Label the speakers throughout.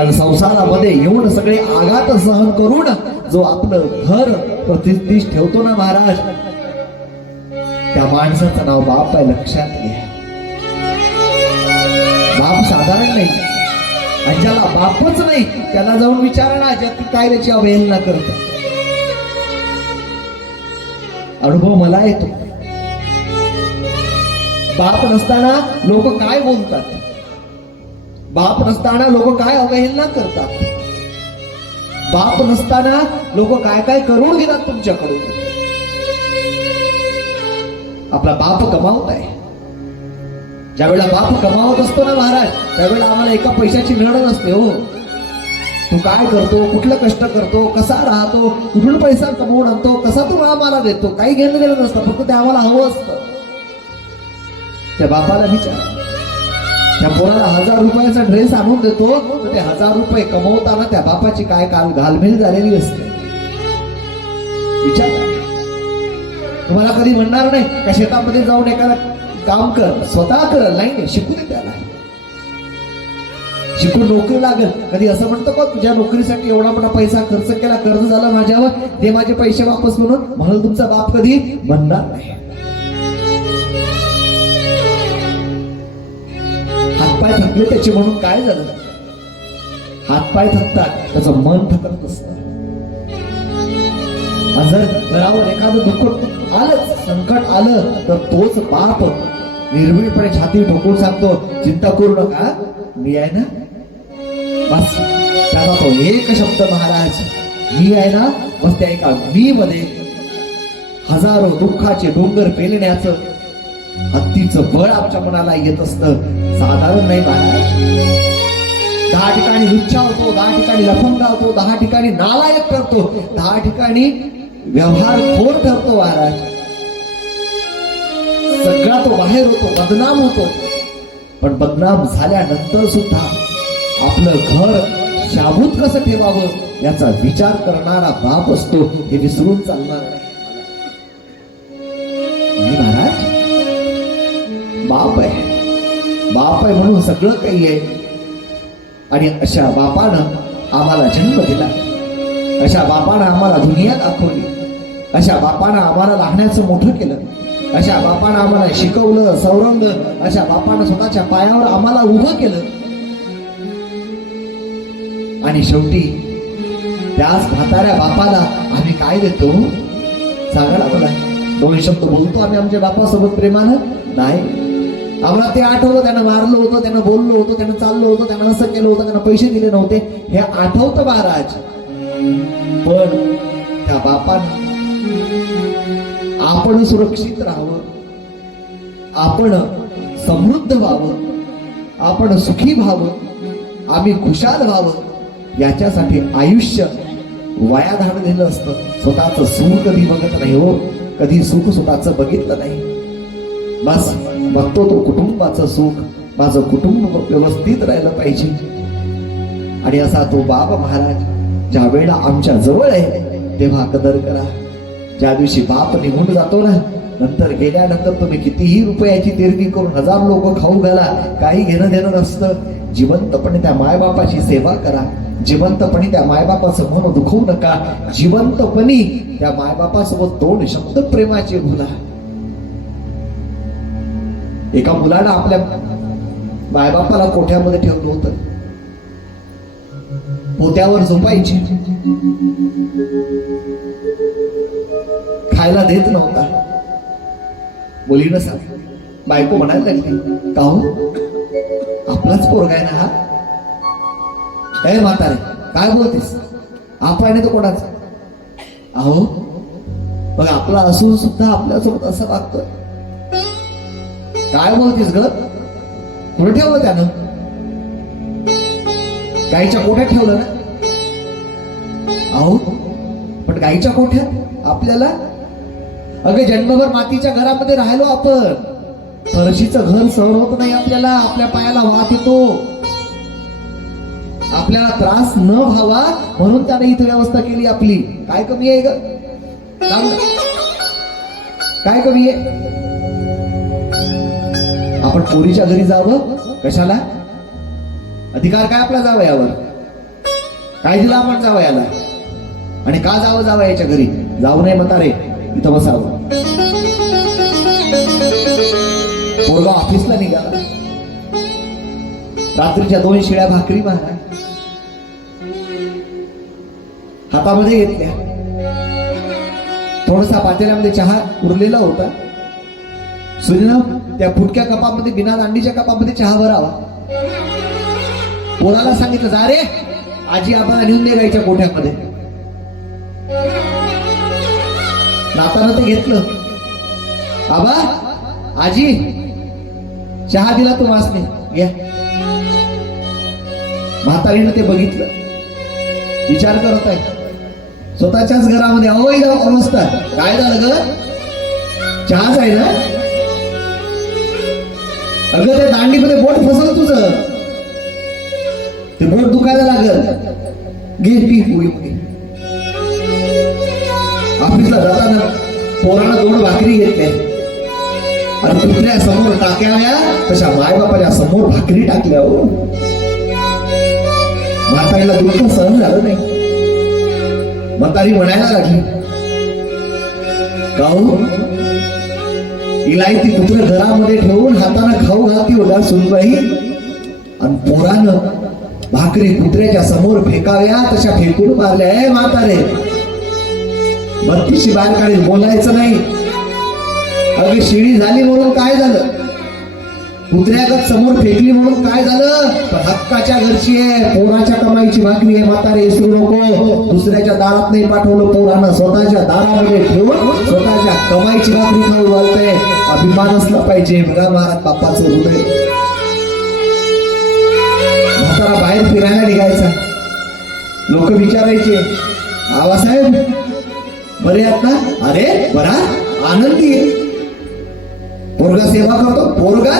Speaker 1: आणि संसारामध्ये येऊन सगळे आघात सहन करून जो आपलं घर प्रतिष्ठित ठेवतो ना महाराज त्या माणसाचं नाव बाप आहे लक्षात घ्या. बाप साधारण नाही. आणि ज्याला बापच नाही त्याला जाऊन विचारणा ज्यात काय त्याची अवहेलना करत. अनुभव मला येतो. बाप नसताना लोक काय बोलतात? बाप नसताना लोक काय अवहेलना करतात? बाप नसताना लोक काय काय करून घेतात तुमच्याकडून? आपला बाप कमावत आहे. ज्यावेळेला बाप कमावत असतो ना महाराज त्यावेळेला आम्हाला एका पैशाची मिळत नसते हो. तू काय करतो कुठलं कष्ट करतो कसा राहतो कुठून पैसा कमवून आणतो कसा तू आम्हाला देतो? काही घेणं देणं नसतं फक्त ते आम्हाला हवं असतं. त्या बापाला विचार. त्या पोराला हजार रुपयाचा ड्रेस आणून देतो ते हजार रुपये कमवताना त्या बापाची काय काल घालमेल झालेली असते. विचार. तुम्हाला कधी म्हणणार नाही का शेतामध्ये जाऊन एखादा काम कर स्वतः कर नाही नाही शिकू दे त्याला. शिकून नोकरी लागेल. कधी असं म्हणतो का तुझ्या नोकरीसाठी एवढा मोठा पैसा खर्च केला कर्ज झाला माझ्यावर ते माझे पैसे वापस म्हणून म्हणून तुमचा बाप कधी म्हणणार नाही. हातपाय थकले त्याचे म्हणून काय झालं? हातपाय थकतात त्याचं मन थकत असतं जर घरावर एखादं दुःख आलंच संकट आलं तर तोच बाप निर्भीडपणे छाती ठोकून सांगतो चिंता करू नका मी आहे ना? बस. त्याचा तो एक शब्द महाराज मी आहे ना? बस त्या एका मी मध्ये हजारो दुःखाचे डोंगर पेलण्याचं भक्तीचं बळ आमच्या मनाला येत असतं. साधारण नाही दहा ठिकाणी लुच्चा होतो दहा ठिकाणी लफंगा होतो दहा ठिकाणी नालायक करतो दहा ठिकाणी व्यवहार खोर ठरतो महाराज. सगळा तो बाहेर होतो बदनाम होतो. पण बदनाम झाल्यानंतर सुद्धा आपलं घर शाबूत कसं ठेवावं याचा विचार करणारा बाप असतो हे विसरून चालणार नाही. बाप आहे म्हणून सगळं काही आहे. आणि अशा बापानं आम्हाला जन्म दिला. अशा बापानं आम्हाला दुनिया दाखवली. अशा बापानं आम्हाला लहाण्याचं मोठं केलं. अशा बापानं आम्हाला शिकवलं सौरंगलं. अशा बापानं स्वतःच्या पायावर आम्हाला उभं केलं. आणि शेवटी त्याच म्हाताऱ्या बापाला आम्ही काय देतो? सांगा ना दोन शब्द बोलतो आम्ही आमच्या बापासोबत प्रेमानं? नाही. आम्हाला ते आठवलं त्यांना मारलं होतं त्यांना बोललो होतो त्यानं चाललो होतो त्यांना असं केलं होतं त्यांना पैसे दिले नव्हते. हे आठवतं महाराज. पण त्या बापानं आपण सुरक्षित राहावं आपण समृद्ध व्हावं आपण सुखी व्हावं आम्ही खुशाल व्हावं याच्यासाठी आयुष्य वाया धाडलेलं दिलं असतं. स्वतःच सुख कधी बघत नाही हो. कधी सुख स्वतःच बघितलं नाही. बस बघतो तो कुटुंबाचं सुख. माझं कुटुंब व्यवस्थित राहिलं पाहिजे. आणि असा तो बाबा महाराज ज्या वेळेला आमच्या जवळ आहे तेव्हा कदर करा. ज्या दिवशी बाप निघून जातो ना नंतर गेल्यानंतर तुम्ही कितीही रुपयाची तिरकी करून हजार लोक खाऊ घाला काही घेणं देणं नसतं. जिवंतपणे त्या मायबापाची सेवा करा. जिवंतपणे त्या मायबापाचं मन दुखवू नका. जिवंतपणी त्या मायबापासोबत दोन शब्द प्रेमाचे बोला. एका मुलानं आपल्या मायबापाला कोठ्यामध्ये ठेवलं होतं? पोत्यावर झोपायची. खायला देत नव्हता. मुलीनं सांग बायको म्हणायला लागली का हो आपलाच पोरगा आहे ना हा? ए म्हातारे काय बोलतेस? आपण तो कोणाचा? अहो बघ आपला असून सुद्धा आपल्यासोबत असं वागतोय. काय बोलतीस ग? कुठे ठेवलं त्यानं? गाईच्या कोठ्यात ठेवलं ना? अहो पण गाईच्या कोठ्यात? आपल्याला? अगं जन्मभर मातीच्या घरामध्ये राहिलो आपण. फरशीचं घर सहन होत नाही आपल्याला. आपल्या पायाला वाहत येतो. आपल्याला त्रास न व्हावा म्हणून त्याने इथे व्यवस्था केली आपली. काय कमी आहे ग? काय कमी आहे? आपण पोरीच्या घरी जावं? कशाला? अधिकार काय आपला जावं यावर? काय दिलं आपण जावं याला? आणि का जावं जावं याच्या घरी? जाऊ नये म्हातारे इथं बसावं. पोरगा ऑफिसला निघाला रात्रीच्या दोन शिळ्या भाकरी मारा. हातामध्ये घेतल्या. थोडासा पातेल्यामध्ये चहा उरलेला होता. सुनील त्या फुटक्या कपामध्ये बिना दांडीच्या कपामध्ये चहा भरावा. पोराला सांगितलं जा रे आजी आपण नेऊन दे गायच्या कोठ्यामध्ये नातानं ते घेतलं. आबा आजी चहा दिला तू वासने. घ्या. म्हातारीनं ते बघितलं. विचार करत आहे. स्वतःच्याच घरामध्ये अवैध अवस्था काय झालं ग? चहाच आहे ना अगं त्या दांडीमध्ये बोट फसल तुझं. ते बोट दुखायला लागल. घे पी ऑफिसला जाताना पोरानं दोन भाकरी घेतले आणि कुत्र्या समोर टाक्याव्या तशा मायबापाच्या समोर भाकरी टाकल्या हो. म्हातारीला दुःख सहन झालं नाही. म्हातारी म्हणायला लागली काहू इलाई ती कुत्र घरामध्ये ठेवून हाताने खाऊ घालती होता सुनबाई. आणि पोरानं भाकरी कुत्र्याच्या समोर फेकाव्या तशा फेकून मारल्या. ए म्हातारे बत्तीशी बाहेर काढेल बोलायचं नाही. अगदी शिडी झाली म्हणून काय झालं? कुत्र्यागत समोर फेकली म्हणून काय झालं? हक्काच्या घरची आहे पोराच्या कमाईची भाकरी आहे म्हातारे इसरू नको. दुसऱ्याच्या दारात नाही पाठवलं पोरानं स्वतःच्या दारामध्ये ठेवून स्वतःच्या कमाईची भाकरी खाऊ घालतंय. अभिमान असला पाहिजे बघा महाराज बाप्पाचं हृदय. म्हातारा बाहेर फिरायला निघायचा. लोक विचारायचे आवासाहेब बरे आहेत ना? अरे बरा आनंदी आहे. पोरगा सेवा करतो? पोरगा?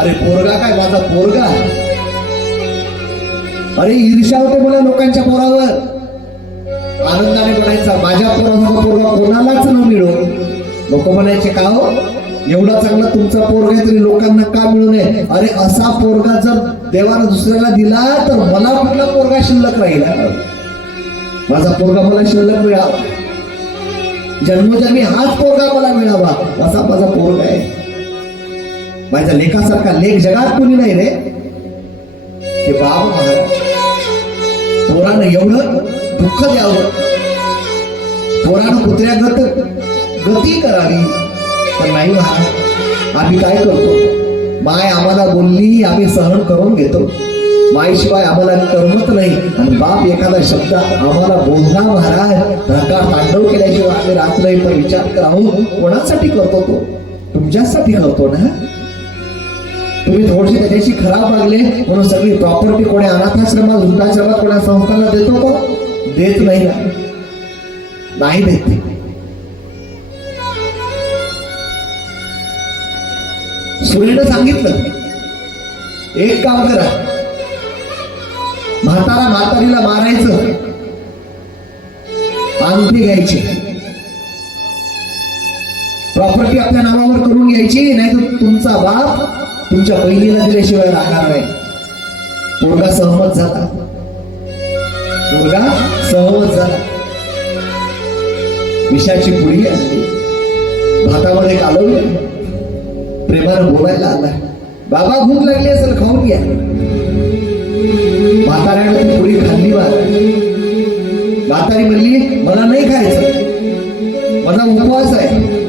Speaker 1: अरे पोरगा काय? माझा पोरगा. अरे ईर्षा होते मला लोकांच्या पोरावर. आनंदाने म्हणायचा माझ्या पोराचा पोरगा कोणालाच न मिळो. लोक म्हणायचे का हो? एवढा चांगला तुमचा पोरगा आहे तरी लोकांना का मिळू नये? अरे असा पोरगा जर देवानं दुसऱ्याला दिला तर मला कुठला पोरगा शिल्लक राहील? माझा पोरगा मला शिल्लक मिळावा. जन्मजन्मी हाच पोरगा मला मिळावा. असा माझा पोरगा आहे. माझ्या लेखासारखा लेख जगात कोणी नाही रे. ते बाब महाराज पोरानं एवढं दुःख द्यावं. पोरानं कुत्र्यागत गती करावी. पण नाही महाराज आम्ही काय करतो? माय आम्हाला बोलली आम्ही सहन करून घेतो. माईशिवाय आम्हाला करमत नाही. आणि बाप एखादा शब्द आम्हाला बोलला महाराज प्रकार तांडव केल्याशिवाय आम्ही राहत नाही पण विचार करावं. कोणासाठी करतो तो? तुमच्यासाठी करतो ना? तुम्ही थोडेसे त्याच्याशी खराब लागले म्हणून सगळी प्रॉपर्टी कोणी अनाथाश्रमात वृद्धाश्रमात कोणा संस्थांना देतो तो देत नाही नाही देत सूर्यनं सांगितलं. एक काम करा. म्हातारा म्हातारीला मारायचं. अंगठी घ्यायची. प्रॉपर्टी आपल्या नावावर करून घ्यायची नाही तर तुमचा बाप तुमच्या बहिणीला दिल्याशिवाय राहणार नाही. पोरगा सहमत झाला. पोरगा सहमत झाला. विषाची पुडी असली भातामध्ये कालवली. प्रेमानं बोलायला आला. बाबा भूक लागली असेल खाऊन घ्या. म्हाताऱ्याने ती खाल्ली बा म्हातारी म्हणली मला नाही खायचं. माझा उपवास आहे.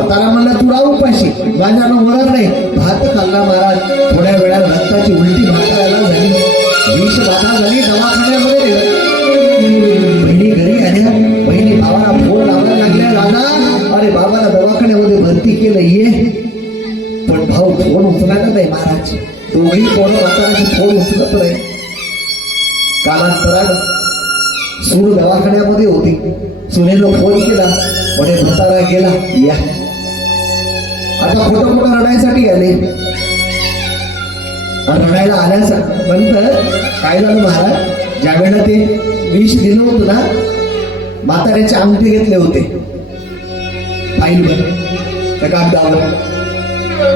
Speaker 1: म्हातारा म्हणला तू राहू पाहिजे माझ्यानं होणार नाही भात खाल्ला महाराज. थोड्या वेळात रक्ताची उलटी म्हाताऱ्याला झाली. विष बाधा झाली दवाखान्यामध्ये बहिणी घरी आल्या. बहिणी भावाला फोन लावायला लागल्या राजा अरे बाबाला दवाखान्यामध्ये भरती केलं ये पण भाऊ फोन उचलायला नाही महाराज. दोघी कोण म्हाताराचे फोन उचलत नाही. कालांतरानं सूर दवाखान्यामध्ये होती. सुनेनं फोन केला. म्हणे म्हातारा गेला. या. आता खोटं खोटं रडायसाठी आले रडायला आल्यास नंतर काय झालं महाराज ज्यावेळेला ते विष दिलं होतं ना म्हाताऱ्याचे अंगठे घेतले होते. फाईल त्या कागदावर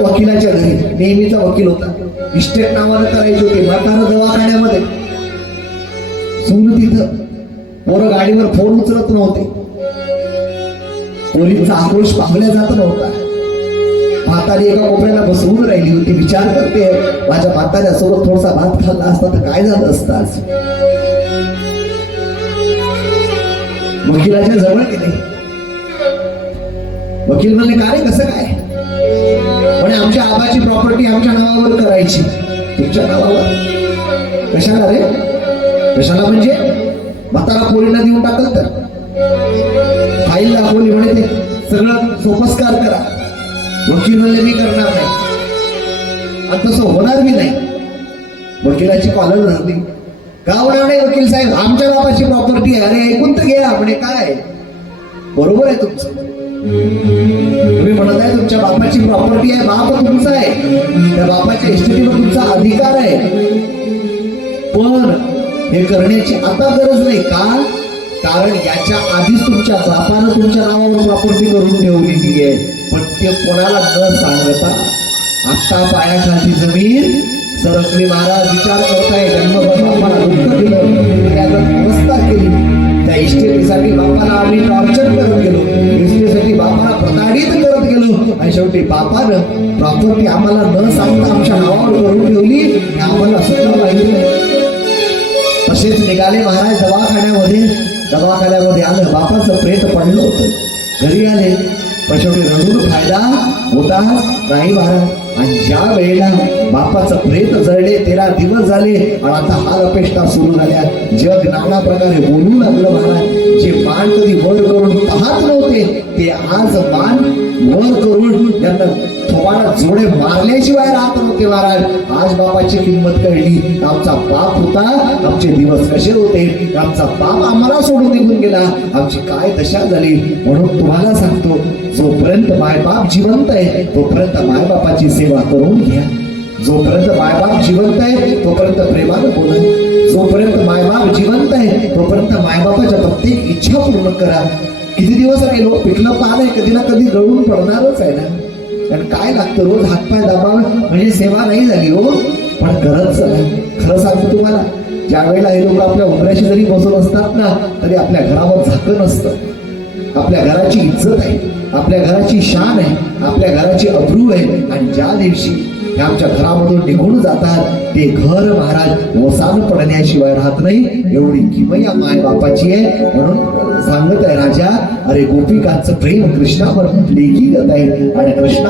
Speaker 1: वकिलाच्या घरी नेहमीचा वकील होता. इस्टेट नावानं करायचे होते म्हातारा दवाखान्यामध्ये. सून पोरं गाडीवर फोन उचलत नव्हते. पोलीसचा आक्रोश पाहल्या जात नव्हता. म्हातारी एका कोपऱ्याला बसवून राहिली होती. विचार करते माझ्या म्हाताऱ्यासोबत थोडासा भात खाल्ला असता तर काय झालं असतं आज? वकिलाच्या जवळ गेले. वकील म्हणले का रे कसं काय? म्हणे आमच्या आबाची प्रॉपर्टी आमच्या नावावर करायची. तुमच्या नावावर? कशाला रे? कशाला म्हणजे? म्हातारा पोरीला देऊन टाकल तर. फाईल दाखवली म्हणे ते. सगळं सोपस्कार करा. वकील म्हणले मी करणार नाही. आणि तसं होणार बी नाही. वकिलाची कॉलर धरली का होणार नाही वकील साहेब आमच्या बाबाची प्रॉपर्टी अरे ऐकून तर घ्या म्हणे काय? बरोबर आहे तुमचं. तुम्ही म्हणत आहे तुमच्या बापाची प्रॉपर्टी आहे बाप तुमचा आहे. त्या बापाच्या इस्टेटीवर तुमचा अधिकार आहे. पण हे करण्याची आता गरज नाही. का? कारण याच्या आधीच तुमच्या बापानं तुमच्या नावावर प्रॉपर्टी करून ठेवलेली आहे. पण ते कोणाला न सांगता आत्ता पायाखालची जमीन सरस्वी महाराज विचार करताय व्यवस्था केली. त्या इष्टेसाठी बापाला आम्ही टॉर्चर करत गेलो. इष्टेसाठी बापाला प्रताडित करत गेलो. आणि शेवटी बापानं प्रॉपर्टी आम्हाला न सांगता आमच्या नावावर करून ठेवली. हे आम्हाला सुद्धा पाहिजे तसेच निघाले महाराज दवाखान्यामध्ये. दवाखान्यामध्ये आलं. बापाचं प्रेत पडलं होतं. घरी आले. पण रडून फायदा होता. नाही महाराज आणि ज्या वेळेला बापाचं प्रेत जळले तेरा दिवस झाले आणि आता हाल अपेष्टा सुरू झाल्या. जग नाना प्रकारे बोलू लागलं महाराज. जे मान कधी वर करून पाहत नव्हते ते आज मान वर करून त्यांना थोबाला जोडे मारल्याशिवाय राहत नव्हते महाराज. आज बापाची किंमत कळली. आमचा बाप होता. आमचे दिवस कसे होते? आमचा बाप आम्हाला सोडून निघून गेला. आमची काय दशा झाली? म्हणून तुम्हाला सांगतो जोपर्यंत मायबाप जिवंत आहे तोपर्यंत मायबापाची सेवा करून घ्या. जोपर्यंत मायबाप जिवंत आहे तोपर्यंत प्रेमानं बोला. जोपर्यंत मायबाप जिवंत आहे तोपर्यंत मायबापाच्या प्रत्येक इच्छा पूर्ण करा. किती दिवस राहिलो पिकलं पाल आहे कधी ना कधी गळून पडणारच आहे ना. कारण काय लागतं रोज हातपाय दाबा म्हणजे सेवा नाही झाली हो. पण करत खरं सांगतो तुम्हाला ज्या वेळेला हे लोक आपल्या उमऱ्याशी जरी बसून असतात ना तरी आपल्या घरावर झाकण असतं. आपल्या घराची इज्जत आहे. आपल्या घराची शान आहे आपल्या घराची अब्रू आहे. आणि ज्या दिवशी आमच्या घरामधून निघून जातात ते घर महाराज वसान पडण्याशिवाय राहत नाही. एवढी किमया माय बापाची आहे. म्हणून सांगत आहे राजा अरे गोपिकांचं प्रेम कृष्णावर लेखी आहे. आणि कृष्णा